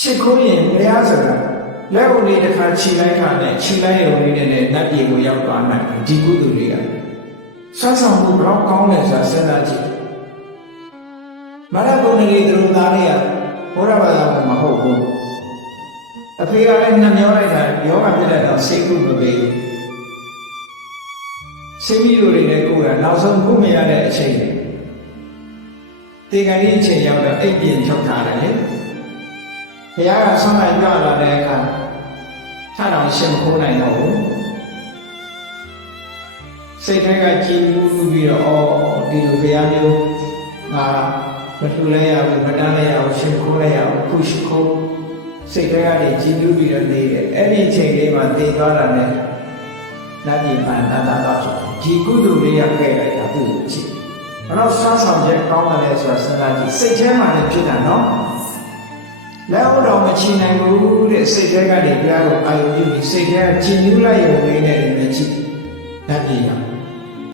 ရှစ်ခိုးရင်ဘုရားဆိုတာလက်ဦးလေးတစ်ခါခြိလိုက်ခါနဲ့ခြိလိုက်ရုံလေးနဲ့နတ်ပြည်ကိုရောက်သွားနိုင်ဒီကုသိုလ်တွေကဆွမ်းဆောင်မှုဘလောက်ကောင်းလဲဆိုတာစဉ်းစားကြည့်မရဂုဏကြီးသူတို့သားတွေကဘုရားဘာသာမဟုတ်ဘူးအဖေကလည်းနှမျောလိုက်တာယောဂဖြစ်တဲ့တော့စိတ်ကုမပေးဘူးစိတ်ကြီးတို့တွေလည်းကိုယ်ကနောက်ဆုံးခုမရတဲ့အချိန်တွေတေကံကြီးအချိန်ရောက်တော့အိပ်ပြင်ချုပ်ထားတယ်လေဘုရားကဆွမ်းလိုက်ကြလာတဲ့အခါถ้าเราရှင်းခိုးနိုင်တော့ဘူးစိတ်ထဲကကြည်မှုပြီးတော့ဒီလိုဘုရားမျိုးငါမထူလဲရဘူးမတန်းလဲရဘူးရှင်းခိုးလဲရဘူးခုရှင်းခိုးစိတ်ထဲကနေကြည်မှုပြီးတော့နေတယ်အဲ့ဒီအချိန်လေးမှာတည်သွားတာနဲ့နတ်ပြည်မှာနတ်သားတော့ဒီကုသိုလ်လေးရခဲ့လိုက်တာသူ့ကိုကြည့်ဘယ်တော့ဆွမ်းဆောင်ချက်ကောင်းတယ်ဆိုတာစဉ်းစားကြည့်စိတ်ထဲမှာလည်းဖြစ်တာနော်လက်ဦးတော်မချီနိုင်ဘူးတဲ့စိတ်ထဲကနေဘုရားကိုအာရုံပြုပြီးစိတ်ထဲကကြည်နူးလိုက်ရုံလေးနဲ့လည်းကြည့်တတ်ပြီပါ